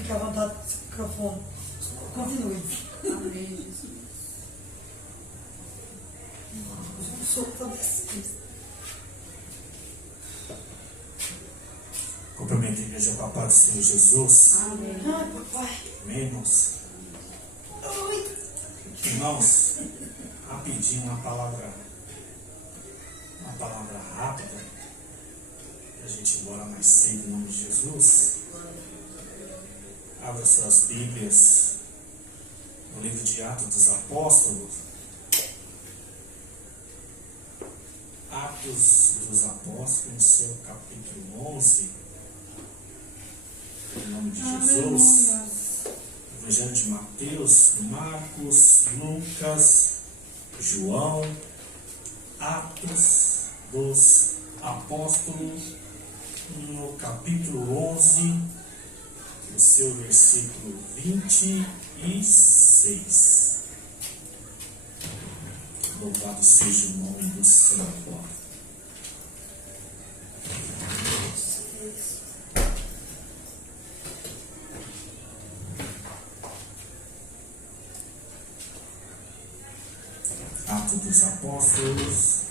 Fique à vontade com o microfone. Continue. Amém, Jesus. Cumprimento a igreja com a paz do Senhor Jesus. Amém. Ai, papai. Amém, irmãos? Oi. Irmãos, rapidinho uma palavra rápida, para a gente ir embora mais cedo em nome de Jesus. Abra suas Bíblias no livro de Atos dos Apóstolos. Atos dos Apóstolos, no seu capítulo 11, em nome de Jesus. Evangelho de Mateus, Marcos, Lucas, João, Atos dos Apóstolos, no capítulo 11, no seu versículo 26. Louvado seja o nome do Senhor. Atos dos Apóstolos,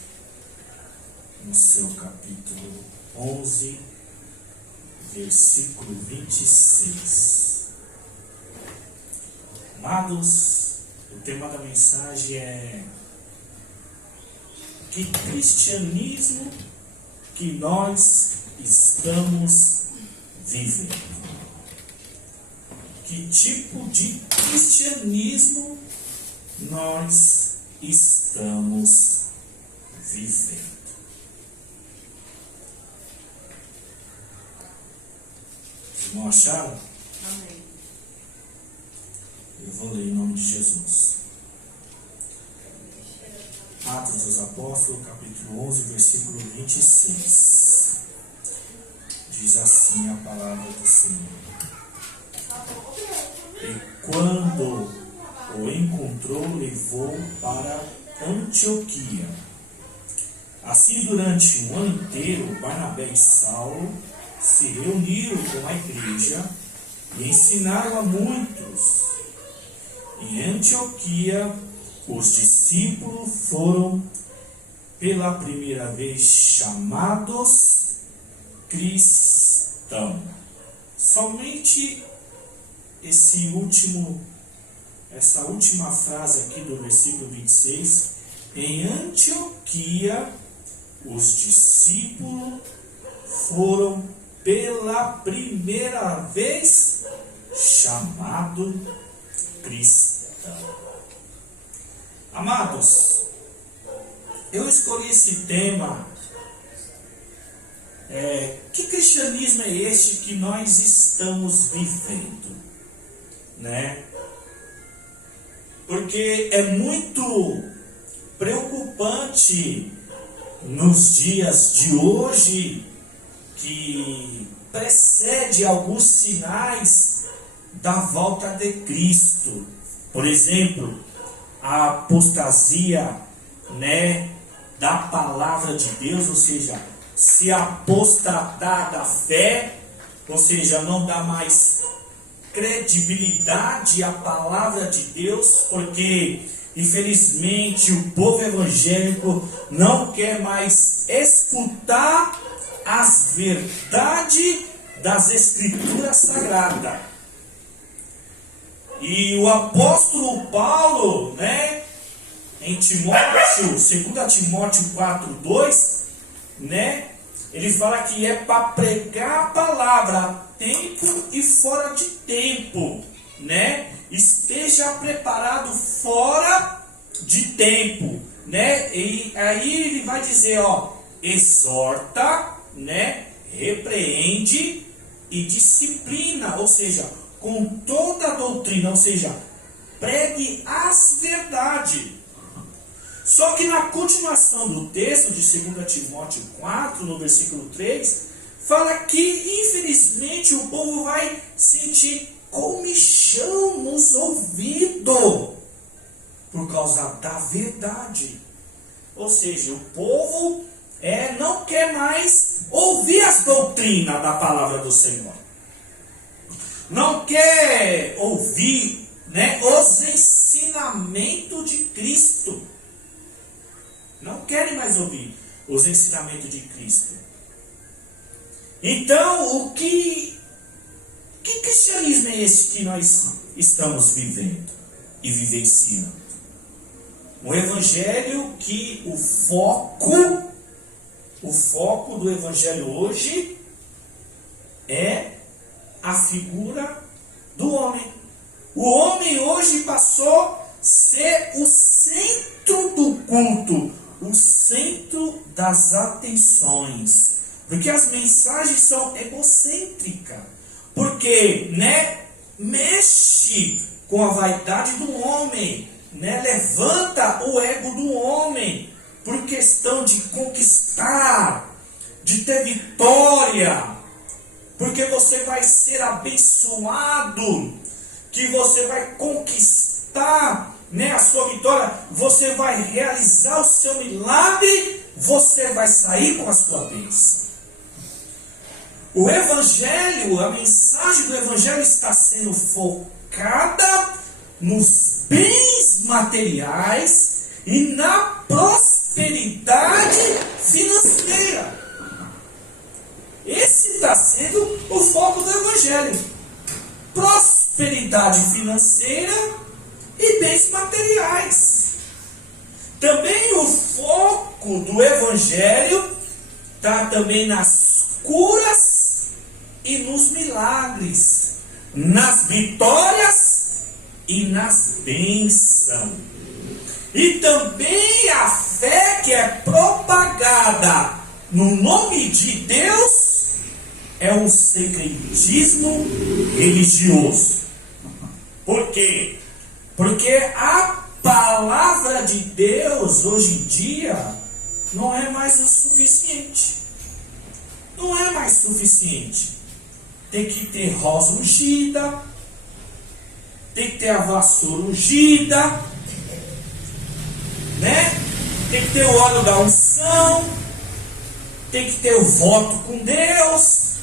no seu capítulo 11, versículo 26. Amados, o tema da mensagem é: que cristianismo que nós estamos vivendo? Que tipo de cristianismo nós estamos vivendo? Os irmãos acharam? Amém. Eu vou ler em nome de Jesus. Atos dos Apóstolos, capítulo 11, versículo 26. Diz assim a palavra do Senhor. E quando o encontrou, levou para Antioquia. Assim, durante um ano inteiro, Barnabé e Saulo se reuniram com a igreja e ensinaram a muitos. Em Antioquia, os discípulos foram pela primeira vez chamados cristãos. Somente essa última frase aqui do versículo 26, em Antioquia, os discípulos foram pela primeira vez chamados cristãos. Amados, eu escolhi esse tema. Que cristianismo é este que nós estamos vivendo, né? Porque é muito preocupante nos dias de hoje, que precede alguns sinais da volta de Cristo. Por exemplo, a apostasia, né, da palavra de Deus, ou seja, se apostatar da fé, ou seja, não dá mais credibilidade à palavra de Deus, porque infelizmente o povo evangélico não quer mais escutar as verdades das Escrituras Sagradas. E o apóstolo Paulo, né, em Timóteo, 2 Timóteo 4:2, né, ele fala que é para pregar a palavra a tempo e fora de tempo, né? Esteja preparado fora de tempo, né? E aí ele vai dizer, exorta, né? Repreende e disciplina, ou seja, com toda a doutrina, ou seja, pregue as verdades. Só que na continuação do texto de 2 Timóteo 4, no versículo 3, fala que infelizmente o povo vai sentir comichão nos ouvidos por causa da verdade. Ou seja, o povo não quer mais ouvir as doutrinas da palavra do Senhor. não quer ouvir, né, os ensinamentos de Cristo. Não querem mais ouvir os ensinamentos de Cristo. Então, o que cristianismo é esse que nós estamos vivendo e vivenciando? Um evangelho que o foco do evangelho hoje é a figura do homem. O homem hoje passou a ser o centro do culto, o centro das atenções, porque as mensagens são egocêntricas, porque, né, mexe com a vaidade do homem, né, levanta o ego do homem, por questão de conquistar, de ter vitória, porque você vai ser abençoado, que você vai conquistar, né, a sua vitória, você vai realizar o seu milagre, você vai sair com a sua bênção. O evangelho, a mensagem do evangelho está sendo focada nos bens materiais e na prosperidade financeira. Esse está sendo o foco do evangelho. Prosperidade financeira e bens materiais. Também o foco do evangelho está também nas curas e nos milagres, nas vitórias e nas bênçãos. E também a fé que é propagada no nome de Deus é um secretismo religioso. Por quê? Porque a palavra de Deus hoje em dia não é mais o suficiente. Não é mais suficiente. Tem que ter rosa ungida, tem que ter a vassoura ungida, né? Tem que ter o óleo da unção, tem que ter o voto com Deus,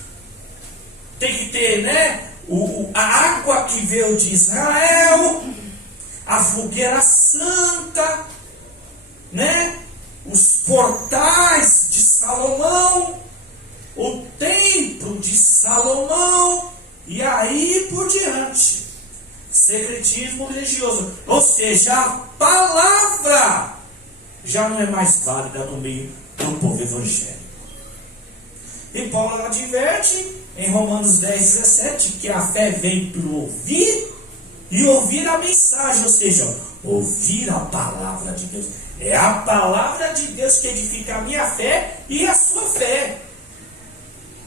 tem que ter, né, a água que veio de Israel, a fogueira santa, né, os portais de Salomão, o templo de Salomão, e aí por diante. Secretismo religioso. Ou seja, a palavra já não é mais válida no meio do povo evangélico. E Paulo adverte em Romanos 10:17 que a fé vem por ouvir e ouvir a mensagem, ou seja, ouvir a palavra de Deus. É a palavra de Deus que edifica a minha fé e a sua fé.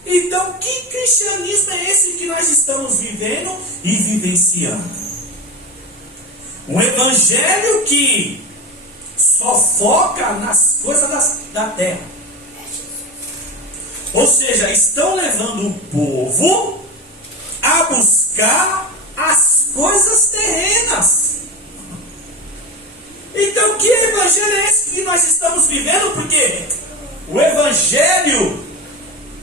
Então, que cristianismo é esse que nós estamos vivendo e vivenciando? Um evangelho que só foca nas coisas da terra. Ou seja, estão levando o povo a buscar as coisas terrenas. Então, que evangelho é esse que nós estamos vivendo? Porque o evangelho,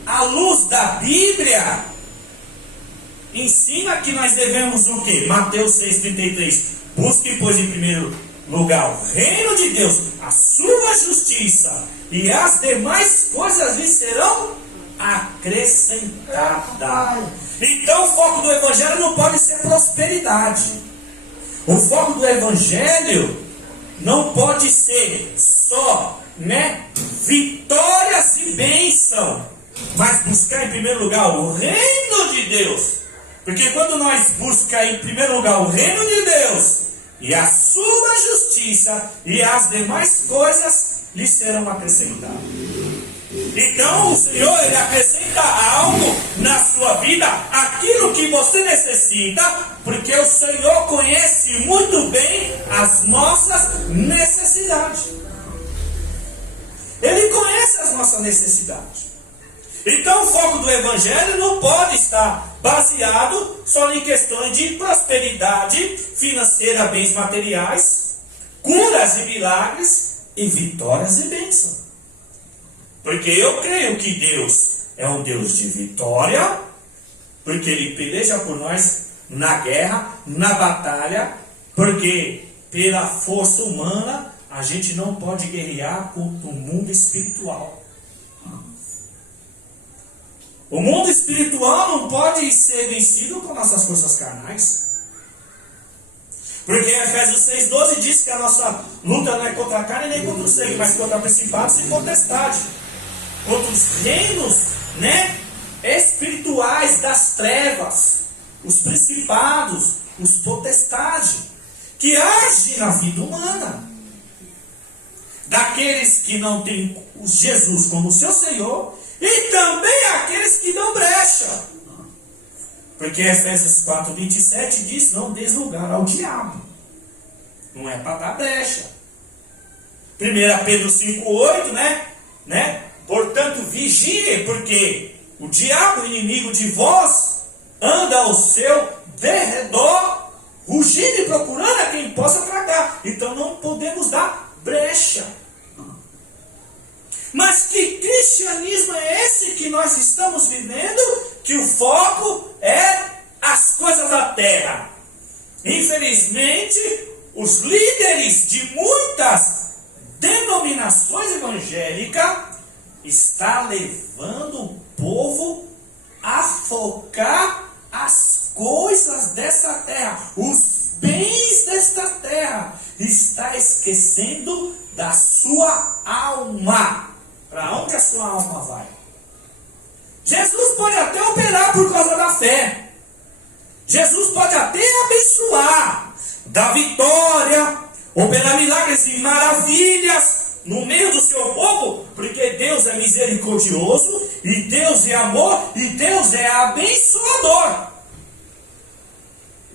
à luz da Bíblia, ensina que nós devemos o quê? Mateus 6,33. Busque, pois, em primeiro lugar o reino de Deus, a sua justiça, e as demais coisas lhe serão acrescentadas. Então o foco do evangelho não pode ser prosperidade. O foco do evangelho não pode ser só, né, vitórias e bênção, mas buscar em primeiro lugar o reino de Deus. Porque quando nós buscamos em primeiro lugar o reino de Deus e a sua justiça, e as demais coisas lhe serão acrescentadas. Então o Senhor, Ele acrescenta algo na sua vida, aquilo que você necessita, porque o Senhor conhece muito bem as nossas necessidades. Ele conhece as nossas necessidades. Então o foco do evangelho não pode estar baseado só em questões de prosperidade financeira, bens materiais, curas e milagres e vitórias e bênçãos. Porque eu creio que Deus é um Deus de vitória Porque Ele peleja por nós na guerra, na batalha, porque pela força humana a gente não pode guerrear contra o mundo espiritual. O mundo espiritual não pode ser vencido com nossas forças carnais. Porque Efésios 6,12 diz que a nossa luta não é contra a carne nem contra o sangue, mas contra principados e potestades, contra os reinos, espirituais das trevas, os principados, os potestades, que agem na vida humana. Daqueles que não têm Jesus como seu Senhor, e também aqueles que dão brecha. Porque Efésios 4,27 diz: não deis lugar ao diabo. Não é para dar brecha. 1 Pedro 5,8, portanto, vigiem, porque o diabo, inimigo de vós, anda ao seu derredor, rugindo e procurando a quem possa tragar. Então não podemos dar brecha. Mas que cristianismo é esse que nós estamos vivendo? Que o foco é as coisas da terra. Infelizmente, os líderes de muitas denominações evangélicas estão levando o povo a focar as coisas dessa terra, os bens desta terra. Está esquecendo da sua alma. Para onde a sua alma vai? Jesus pode até operar por causa da fé. Jesus pode até abençoar, dar vitória, operar milagres e maravilhas no meio do seu povo, porque Deus é misericordioso, e Deus é amor, e Deus é abençoador.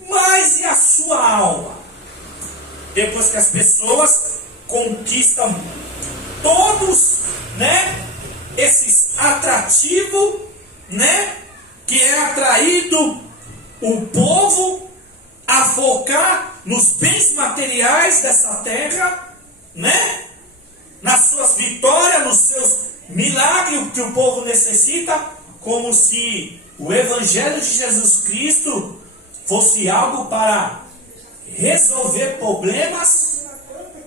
Mas e a sua alma? Depois que as pessoas conquistam todos, esses atrativos, que é atraído o povo a focar nos bens materiais dessa terra, nas suas vitórias, nos seus milagres que o povo necessita, como se o Evangelho de Jesus Cristo fosse algo para resolver problemas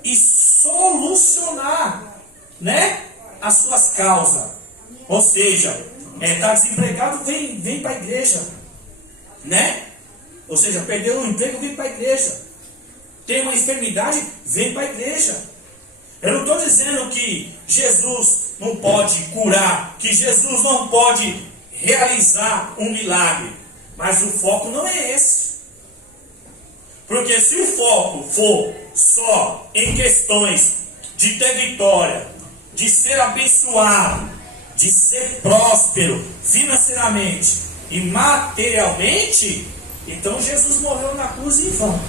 e solucionar, as suas causas. Ou seja, está desempregado, vem para a igreja, Ou seja, perdeu o emprego, vem para a igreja. Tem uma enfermidade, vem para a igreja. Eu não estou dizendo que Jesus não pode curar, que Jesus não pode realizar um milagre, mas o foco não é esse. Porque se o foco for só em questões de ter vitória, de ser abençoado, de ser próspero financeiramente e materialmente, então Jesus morreu na cruz em vão.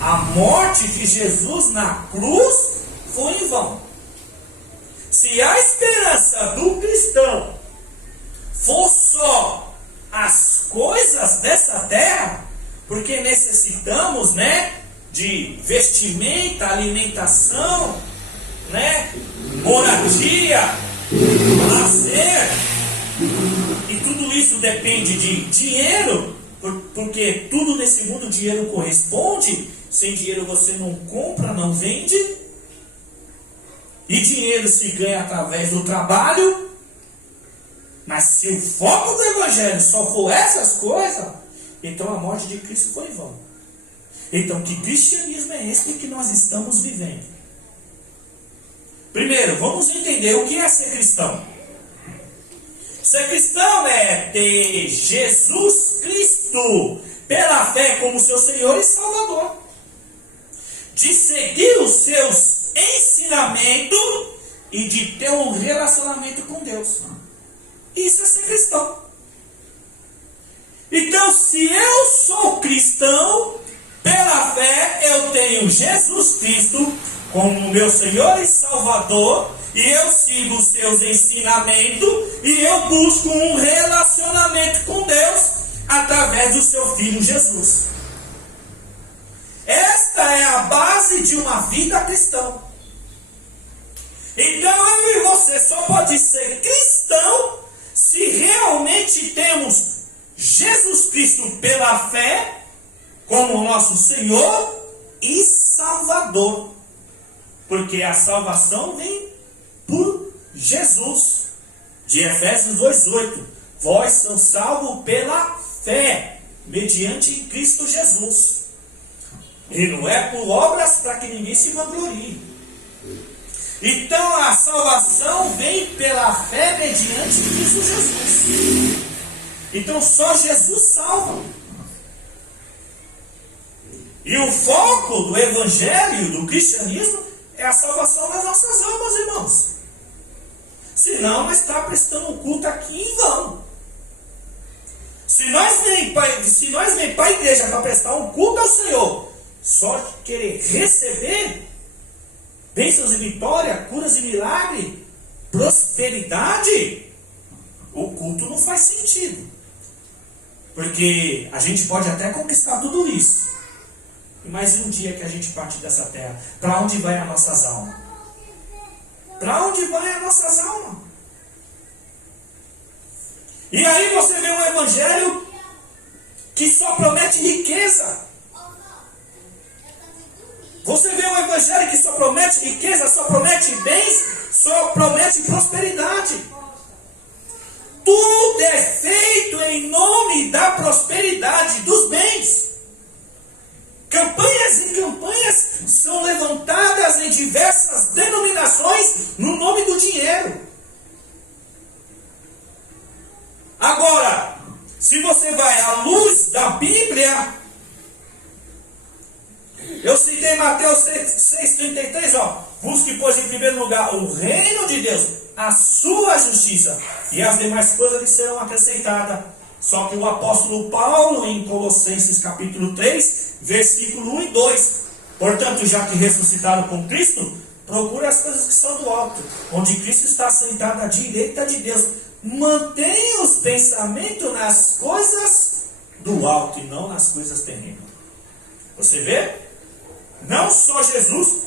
A morte de Jesus na cruz foi em vão. Se a esperança do cristão for só as coisas dessa terra, porque necessitamos, de vestimenta, alimentação, moradia, lazer, e tudo isso depende de dinheiro, porque tudo nesse mundo o dinheiro corresponde. Sem dinheiro você não compra, não vende, e dinheiro se ganha através do trabalho. Mas se o foco do Evangelho só for essas coisas, então a morte de Cristo foi em vão. Então, que cristianismo é esse que nós estamos vivendo? Primeiro, vamos entender o que é ser cristão. Ser cristão é ter Jesus Cristo pela fé como seu Senhor e Salvador, de seguir os seus ensinamentos e de ter um relacionamento com Deus. Isso é ser cristão. Então, se eu sou cristão, pela fé eu tenho Jesus Cristo como meu Senhor e Salvador, e eu sigo os seus ensinamentos, e eu busco um relacionamento com Deus através do seu Filho Jesus. Esta é a base de uma vida cristã. Então eu e você só pode ser cristão se realmente temos Jesus Cristo pela fé como nosso Senhor e Salvador. Porque a salvação vem por Jesus. De Efésios 2:8. Vós sois salvos pela fé, mediante Cristo Jesus. E não é por obras para que ninguém se vanglorie. Então a salvação vem pela fé mediante Cristo Jesus. Então só Jesus salva. E o foco do evangelho, do cristianismo, é a salvação das nossas almas, irmãos. Senão nós estamos prestando um culto aqui em vão. Se nós vem para a igreja para prestar um culto ao Senhor, só querer receber bênçãos e vitória, curas e milagre, prosperidade, o culto não faz sentido. Porque a gente pode até conquistar tudo isso. Mas um dia que a gente partir dessa terra, para onde vai as nossas almas? Para onde vai as nossas almas? E aí você vê um evangelho que só promete riqueza. Você vê um evangelho que só promete riqueza, só promete bens, só promete prosperidade. Tudo é feito em nome da prosperidade, dos bens. Campanhas e campanhas são levantadas em diversas denominações no nome do dinheiro. Agora, se você vai à luz da Bíblia, eu citei Mateus 6,33, busque, pois, em primeiro lugar o reino de Deus, a sua justiça, e as demais coisas lhe serão acrescentadas. Só que o apóstolo Paulo, em Colossenses capítulo 3, versículo 1 e 2, portanto, já que ressuscitado com Cristo, procure as coisas que são do alto, onde Cristo está sentado à direita de Deus. Mantenha os pensamentos nas coisas do alto e não nas coisas terrenas. Você vê? Não só Jesus,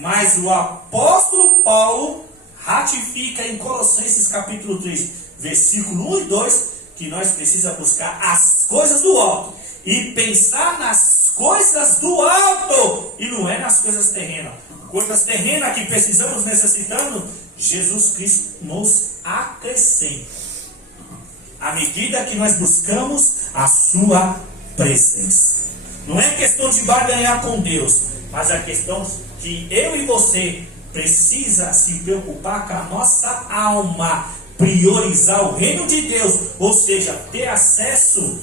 mas o apóstolo Paulo ratifica em Colossenses capítulo 3, versículo 1 e 2, que nós precisamos buscar as coisas do alto e pensar nas coisas do alto e não é nas coisas terrenas. Coisas terrenas que precisamos, necessitando, Jesus Cristo nos acrescenta à medida que nós buscamos a sua presença. Não é questão de barganhar com Deus, mas é questão que eu e você precisa se preocupar com a nossa alma, priorizar o reino de Deus, ou seja, ter acesso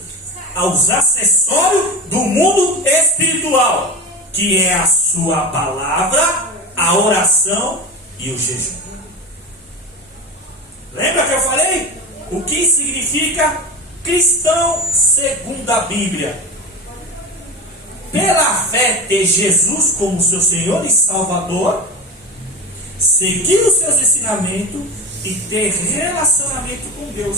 aos acessórios do mundo espiritual, que é a sua palavra, a oração e o jejum. Lembra que eu falei? O que significa cristão segundo a Bíblia? Pela fé ter Jesus como seu Senhor e Salvador, seguir os seus ensinamentos e ter relacionamento com Deus.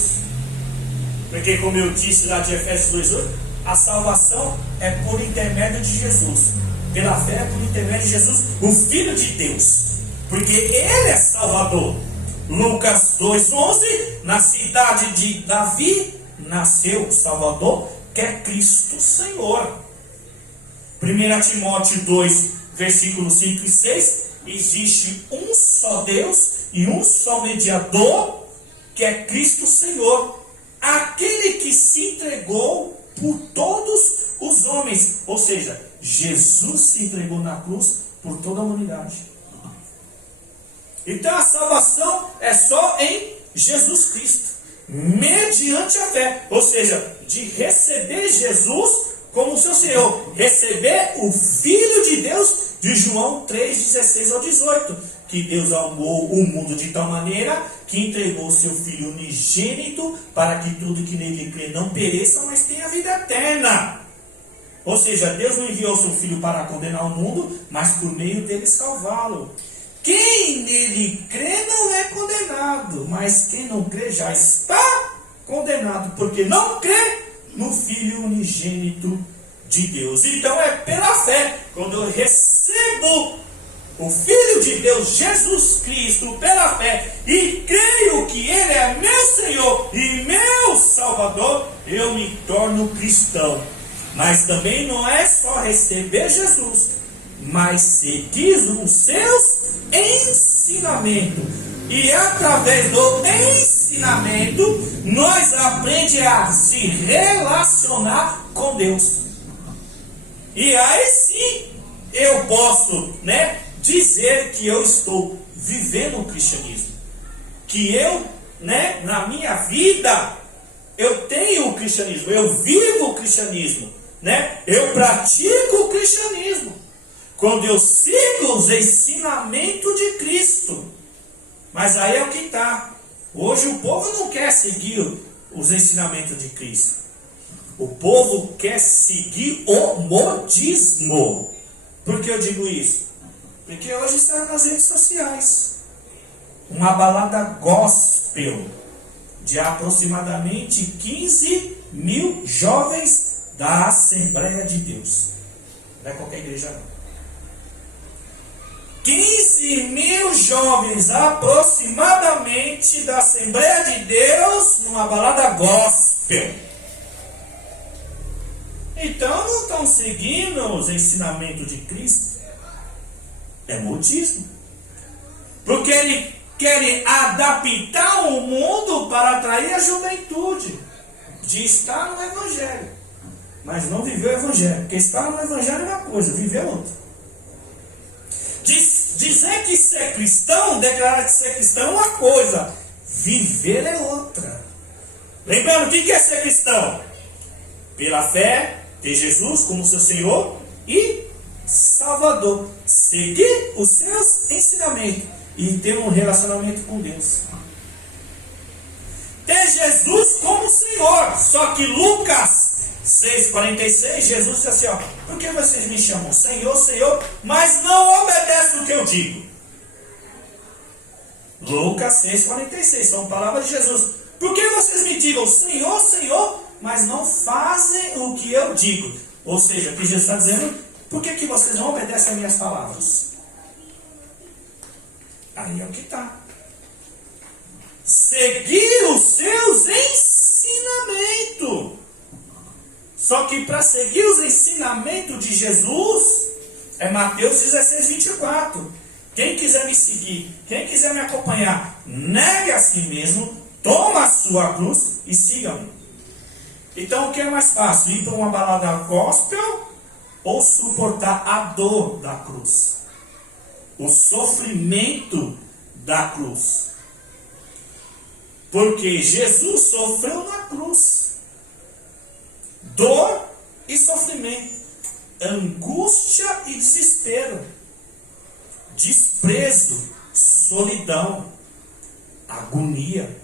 Porque, como eu disse lá de Efésios 2:8, a salvação é por intermédio de Jesus. Pela fé é por intermédio de Jesus, o Filho de Deus. Porque Ele é Salvador. Lucas 2:11, na cidade de Davi nasceu o Salvador, que é Cristo Senhor. 1 Timóteo 2, versículos 5 e 6, existe um só Deus e um só mediador, que é Cristo Senhor, aquele que se entregou por todos os homens, ou seja, Jesus se entregou na cruz por toda a humanidade. Então a salvação é só em Jesus Cristo, mediante a fé, ou seja, de receber Jesus como seu Senhor, receber o Filho de Deus, de João 3:16 ao 18, que Deus amou o mundo de tal maneira que entregou o seu Filho unigênito para que tudo que nele crê não pereça, mas tenha vida eterna. Ou seja, Deus não enviou seu Filho para condenar o mundo, mas por meio dele salvá-lo. Quem nele crê não é condenado, mas quem não crê já está condenado, porque não crê no Filho unigênito de Deus. Então é pela fé, quando eu recebo o Filho de Deus, Jesus Cristo, pela fé, e creio que Ele é meu Senhor e meu Salvador, eu me torno cristão. Mas também não é só receber Jesus, mas seguir os seus ensinamentos. E através do ensinamento, nós aprendemos a se relacionar com Deus. E aí sim, eu posso, dizer que eu estou vivendo o cristianismo. Que eu, na minha vida, eu tenho o cristianismo, eu vivo o cristianismo, eu pratico o cristianismo. Quando eu sigo os ensinamentos de Cristo. Mas aí é o que está. Hoje o povo não quer seguir os ensinamentos de Cristo. O povo quer seguir o modismo. Por que eu digo isso? Porque hoje está nas redes sociais. Uma balada gospel de aproximadamente 15 mil jovens da Assembleia de Deus. Não é qualquer igreja não. 15 mil jovens aproximadamente da Assembleia de Deus numa balada gospel. Então não estão seguindo os ensinamentos de Cristo. É modismo. Porque ele quer adaptar o mundo para atrair a juventude. De estar no Evangelho. Mas não viver o Evangelho. Porque estar no Evangelho é uma coisa, viver é outra. Dizer que ser cristão, declarar que ser cristão é uma coisa, viver é outra. Lembrando, o que é ser cristão? Pela fé, ter Jesus como seu Senhor e Salvador. Seguir os seus ensinamentos e ter um relacionamento com Deus. Ter Jesus como Senhor. Só que Lucas 6,46, Jesus disse assim, por que vocês me chamam Senhor, Senhor, mas não obedecem o que eu digo? Lucas 6,46, são palavras de Jesus. Por que vocês me digam Senhor, Senhor, mas não fazem o que eu digo? Ou seja, o que Jesus está dizendo, por que vocês não obedecem às minhas palavras? Aí é o que está. Seguir os seus ensinamentos. Só que para seguir os ensinamentos de Jesus, é Mateus 16, 24. Quem quiser me seguir, quem quiser me acompanhar, negue a si mesmo, toma a sua cruz e siga-me. Então o que é mais fácil? Ir para uma balada gospel ou suportar a dor da cruz? O sofrimento da cruz. Porque Jesus sofreu na cruz. Dor e sofrimento, angústia e desespero, desprezo, solidão, agonia.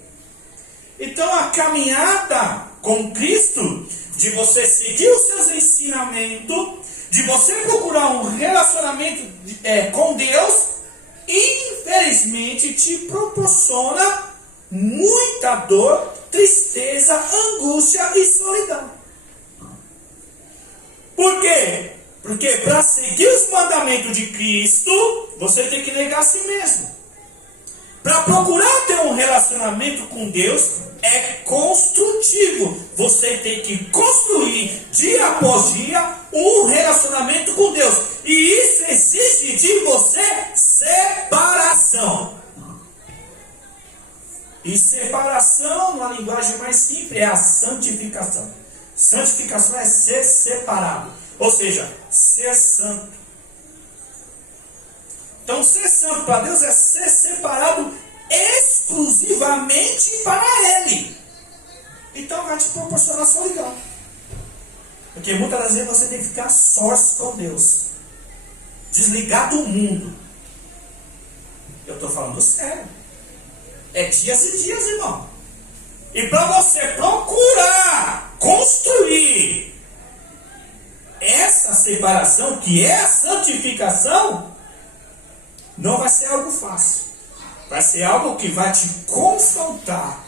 Então a caminhada com Cristo, de você seguir os seus ensinamentos, de você procurar um relacionamento com Deus, infelizmente te proporciona muita dor, tristeza, angústia e solidão. Por quê? Porque para seguir os mandamentos de Cristo, você tem que negar a si mesmo. Para procurar ter um relacionamento com Deus, é construtivo. Você tem que construir, dia após dia, um relacionamento com Deus. E isso exige de você separação. E separação, numa linguagem mais simples, é a santificação. Santificação é ser separado, ou seja, ser santo. Então, ser santo para Deus é ser separado exclusivamente para Ele. Então, vai te proporcionar solidão. Porque muitas das vezes você tem que ficar sós com Deus, desligar do mundo. Eu estou falando sério. É dias e dias, irmão. E para você procurar construir essa separação, que é a santificação, não vai ser algo fácil. Vai ser algo que vai te confrontar.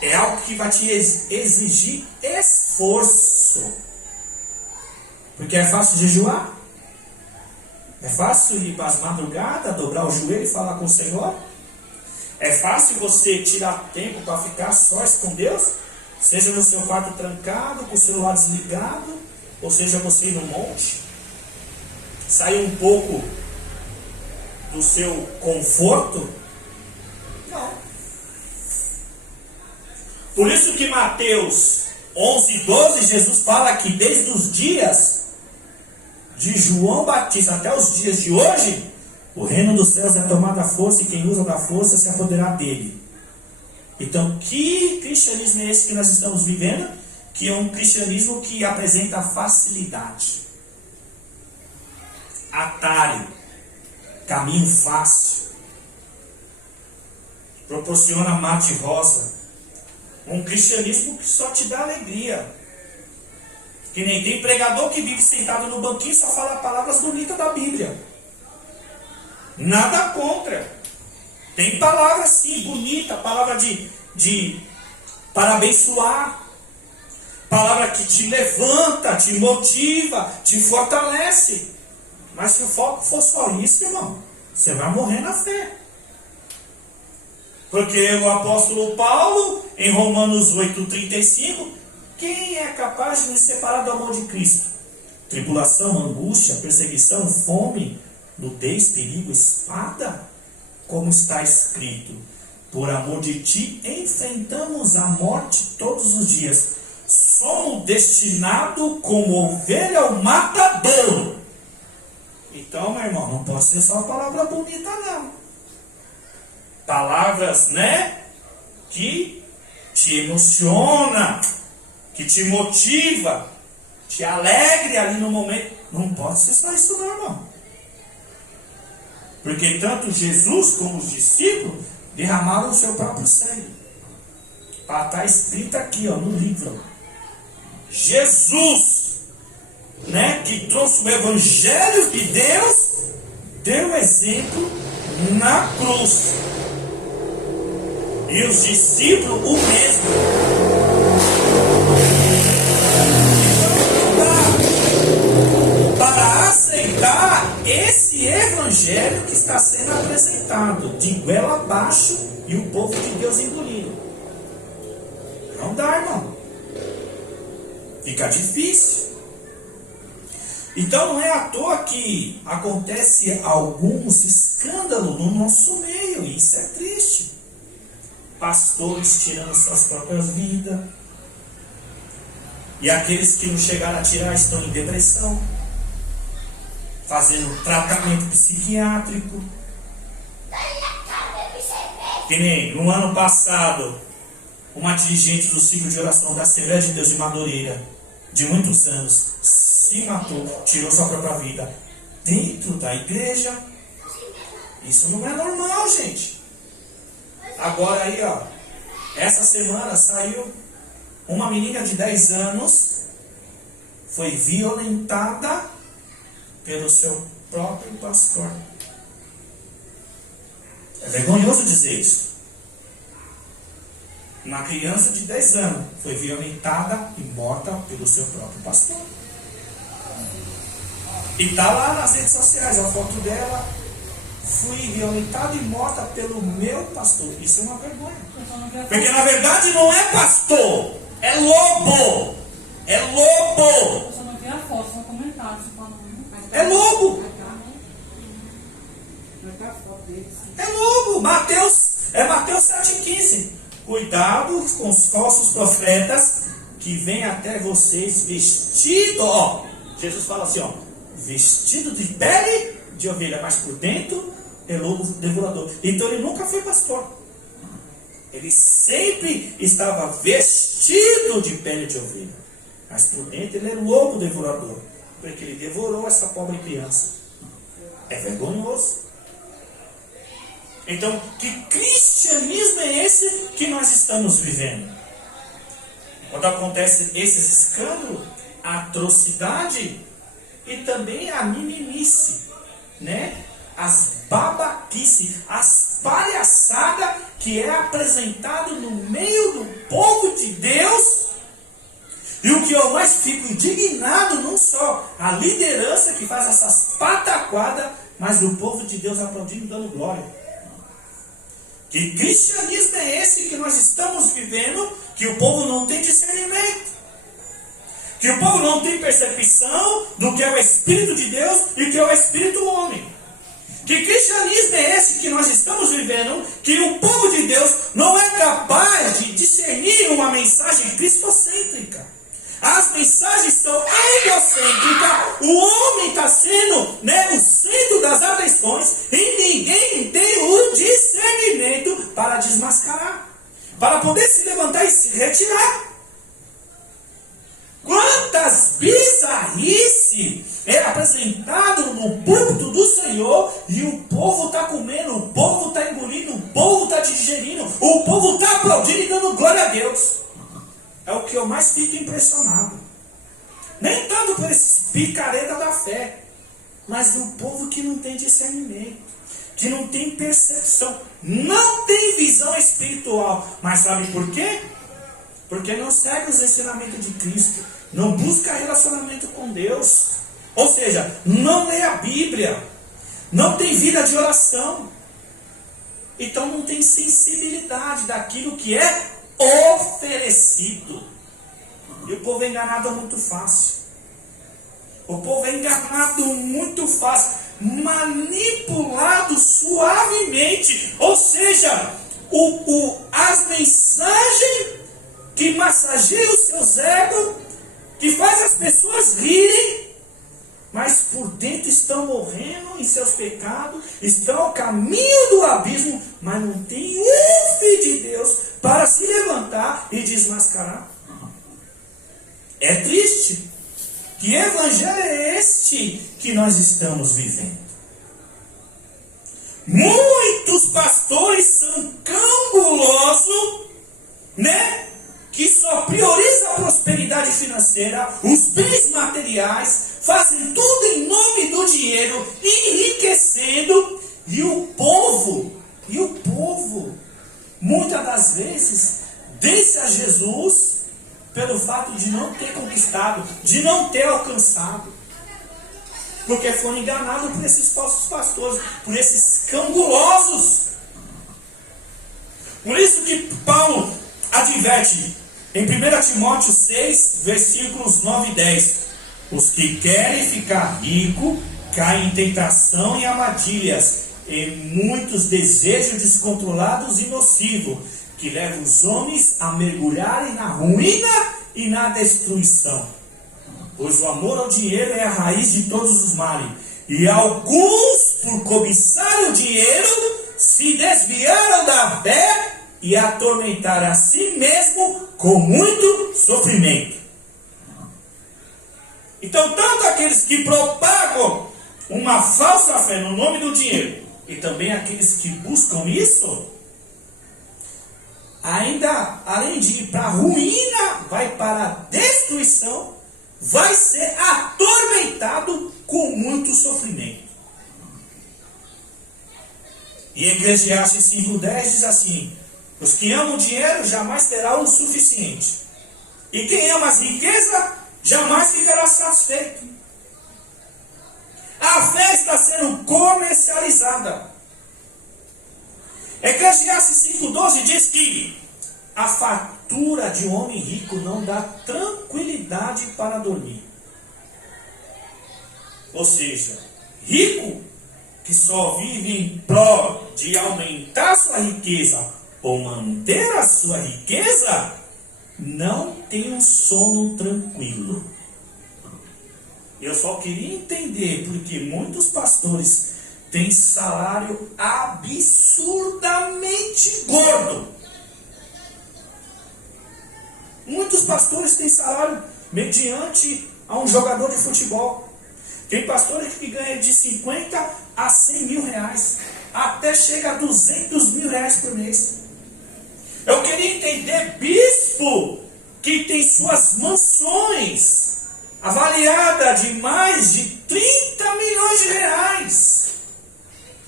É algo que vai te exigir esforço. Porque é fácil jejuar? É fácil ir para as madrugadas, dobrar o joelho e falar com o Senhor? É fácil você tirar tempo para ficar sós com Deus? Seja no seu quarto trancado, com o celular desligado, ou seja você ir no monte? Sair um pouco do seu conforto? Não. Por isso que Mateus 11:12, Jesus fala que desde os dias de João Batista até os dias de hoje, o reino dos céus é tomado à força e quem usa da força se apoderar dele. Então, que cristianismo é esse que nós estamos vivendo? Que é um cristianismo que apresenta facilidade, atalho, caminho fácil, proporciona mate rosa. Um cristianismo que só te dá alegria. Que nem tem pregador que vive sentado no banquinho e só fala palavras bonitas da Bíblia. Nada contra. Tem palavra sim, bonita, palavra para abençoar. Palavra que te levanta, te motiva, te fortalece. Mas se o foco for só isso, irmão, você vai morrer na fé. Porque o apóstolo Paulo, em Romanos 8:35, quem é capaz de nos separar do amor de Cristo? Tribulação, angústia, perseguição, fome, nudez, perigo, espada? Como está escrito, por amor de ti enfrentamos a morte todos os dias. Somos destinados como ovelha ao matadouro. Então, meu irmão, não pode ser só palavra bonita, não. Palavras, que te emociona, que te motiva, te alegre ali no momento. Não pode ser só isso, não, irmão. Porque tanto Jesus como os discípulos derramaram o seu próprio sangue. Para estar escrito aqui, no livro. Jesus, que trouxe o Evangelho de Deus, deu exemplo na cruz. E os discípulos o mesmo. Para aceitar esse Evangelho que está sendo apresentado de goela abaixo e o povo de Deus engolindo. Não dá, irmão. Fica difícil. Então não é à toa que acontece alguns escândalos no nosso meio. E isso é triste. Pastores tirando suas próprias vidas. E aqueles que não chegaram a tirar estão em depressão. Fazendo tratamento psiquiátrico. Que nem no ano passado, uma dirigente do ciclo de oração da Assembleia de Deus de Madureira, de muitos anos, se matou, tirou sua própria vida dentro da igreja. Isso não é normal, gente. Agora aí, essa semana saiu uma menina de 10 anos, foi violentada pelo seu próprio pastor. É vergonhoso dizer isso. Uma criança de 10 anos foi violentada e morta pelo seu próprio pastor. E está lá nas redes sociais a foto dela. Fui violentada e morta pelo meu pastor. Isso é uma vergonha. Porque na verdade não é pastor, é lobo. É lobo. Eu só não vi a foto, só comentários falando. É lobo. É lobo. Mateus 7,15. Cuidado com os falsos profetas que vêm até vocês vestido. Jesus fala assim, vestido de pele de ovelha, mas por dentro é lobo devorador. Então ele nunca foi pastor. Ele sempre estava vestido de pele de ovelha, mas por dentro ele é lobo devorador, porque ele devorou essa pobre criança. É vergonhoso. Então, que cristianismo é esse que nós estamos vivendo? Quando acontece esses escândalos, a atrocidade e também a mimimice, as babaquices, as palhaçadas que é apresentado no meio do povo de Deus, e o o que eu mais fico indignado, não só a liderança que faz essas pataquadas, mas o povo de Deus aplaudindo e dando glória. Que cristianismo é esse que nós estamos vivendo, que o povo não tem discernimento, que o povo não tem percepção do que é o Espírito de Deus e o que é o Espírito do homem? Que cristianismo é esse que nós estamos vivendo, que o povo de Deus não é capaz de discernir uma mensagem cristocêntrica? As mensagens são egocêntricas, o homem está sendo, o centro das atenções e ninguém tem o discernimento para desmascarar, para poder se levantar e se retirar. Quantas bizarrices é apresentado no púlpito do Senhor e o povo está comendo, o povo está engolindo, o povo está digerindo, o povo está aplaudindo e dando glória a Deus. É o que eu mais fico impressionado. Nem tanto por esses picareta da fé, mas o povo que não tem discernimento, que não tem percepção, não tem visão espiritual. Mas sabe por quê? Porque não segue os ensinamentos de Cristo, não busca relacionamento com Deus, ou seja, não lê a Bíblia, não tem vida de oração, então não tem sensibilidade daquilo que é oferecido. E o povo é enganado muito fácil. O povo é enganado muito fácil, manipulado suavemente, ou seja, as mensagens que massageiam os seus egos, que faz as pessoas rirem, mas por dentro estão morrendo em seus pecados, estão ao caminho do abismo, mas não tem um filho de Deus para se levantar e desmascarar. É triste. Que evangelho é este que nós estamos vivendo? Muitos pastores são cambulosos, que só priorizam a prosperidade financeira, os bens materiais, fazem tudo em nome do dinheiro, enriquecendo, e o povo, muitas das vezes, deixa a Jesus pelo fato de não ter conquistado, de não ter alcançado, porque foram enganados por esses falsos pastores, por esses cambulosos. Por isso que Paulo adverte em 1 Timóteo 6, versículos 9 e 10: os que querem ficar ricos caem em tentação e armadilhas, e muitos desejos descontrolados e nocivos, que levam os homens a mergulharem na ruína e na destruição. Pois o amor ao dinheiro é a raiz de todos os males, e alguns, por cobiçar o dinheiro, se desviaram da fé e atormentaram a si mesmo com muito sofrimento. Então, tanto aqueles que propagam uma falsa fé no nome do dinheiro, e também aqueles que buscam isso, ainda, além de ir para a ruína, vai para a destruição, vai ser atormentado com muito sofrimento. E Eclesiastes 5,10 diz assim: os que amam o dinheiro jamais terão o suficiente, e quem ama as riquezas jamais ficará satisfeito. A fé está sendo comercializada. Eclesiastes 5,12 diz que a fartura de um homem rico não dá tranquilidade para dormir. Ou seja, rico que só vive em prol de aumentar sua riqueza ou manter a sua riqueza, não tem um sono tranquilo. Eu só queria entender porque muitos pastores têm salário absurdamente gordo. Muitos pastores têm salário mediante a um jogador de futebol. Tem pastores que ganham de 50 a 100 mil reais, até chega a 200 mil reais por mês. Eu queria entender bispo que tem suas mansões avaliada de mais de 30 milhões de reais.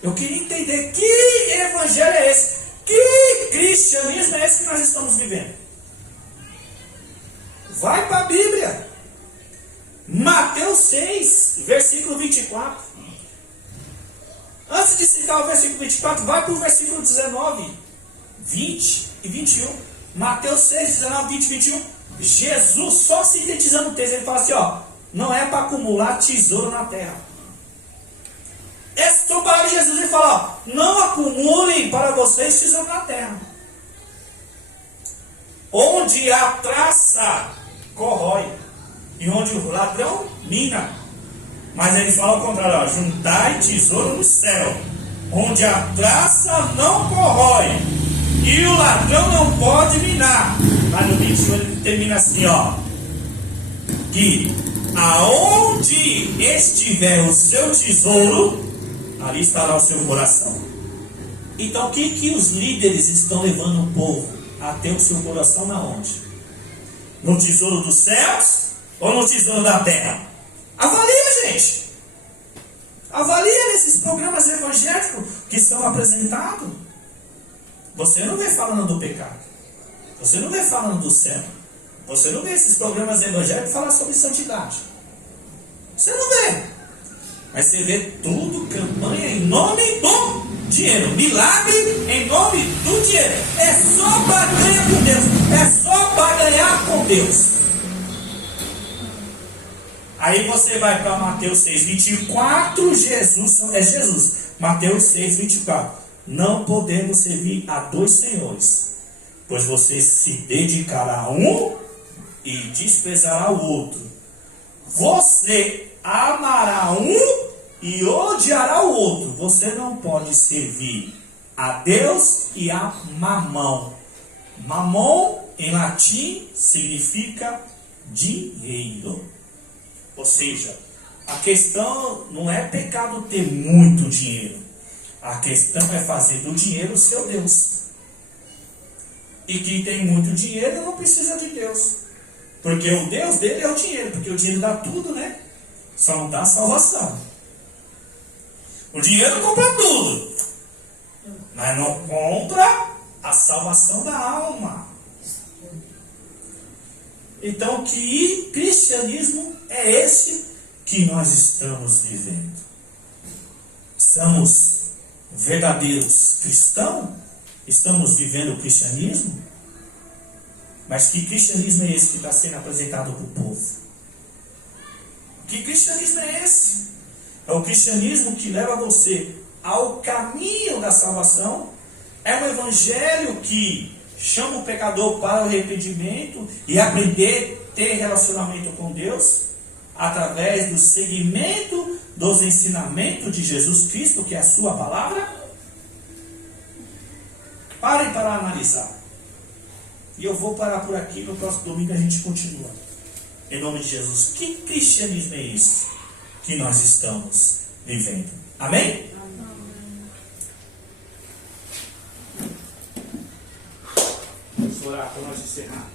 Eu queria entender que evangelho é esse, que cristianismo é esse que nós estamos vivendo. Vai para a Bíblia. Mateus 6, versículo 24. Antes de citar o versículo 24, vai para o versículo 19, 20 e 21. Mateus 6, 19, 20 e 21. Jesus, só sintetizando o texto, ele fala assim, ó, não é para acumular tesouro na terra. Essa são palavras de Jesus, ele fala, ó, não acumulem para vocês tesouro na terra, onde a traça corrói e onde o ladrão mina. Mas ele fala ao contrário, ó, juntai tesouro no céu, onde a traça não corrói e o ladrão não pode minar. Mas no 21 ele termina assim, ó, que aonde estiver o seu tesouro, ali estará o seu coração. Então o que os líderes estão levando o povo a ter o seu coração na onde? No tesouro dos céus ou no tesouro da terra? Avalia, gente. Avalia nesses programas evangélicos que são apresentados. Você não vê falando do pecado. Você não vê falando do céu. Você não vê esses programas evangélicos falar sobre santidade. Você não vê. Mas você vê tudo campanha em nome do dinheiro. Milagre em nome do dinheiro. É só para ganhar com Deus. É só para ganhar com Deus. Aí você vai para Mateus 6, 24. Jesus. Mateus 6, 24. Não podemos servir a dois senhores, pois você se dedicará a um e desprezará o outro. Você amará um e odiará o outro. Você não pode servir a Deus e a Mamão. Mamon, em latim, significa dinheiro. Ou seja, a questão não é pecado ter muito dinheiro. A questão é fazer do dinheiro o seu Deus. E quem tem muito dinheiro não precisa de Deus. Porque o Deus dele é o dinheiro. Porque o dinheiro dá tudo, né? Só não dá salvação. O dinheiro compra tudo. Mas não compra a salvação da alma. Então, que cristianismo é esse que nós estamos vivendo? Somos verdadeiros cristãos? Estamos vivendo o cristianismo? Mas que cristianismo é esse que está sendo apresentado para o povo? Que cristianismo é esse? É o cristianismo que leva você ao caminho da salvação? É um evangelho que chama o pecador para o arrependimento e aprender a ter relacionamento com Deus através do seguimento dos ensinamentos de Jesus Cristo, que é a sua palavra? Parem para analisar. E eu vou parar por aqui. No próximo domingo a gente continua. Em nome de Jesus. Que cristianismo é esse que nós estamos vivendo? Amém? Vamos orar para nós encerrar.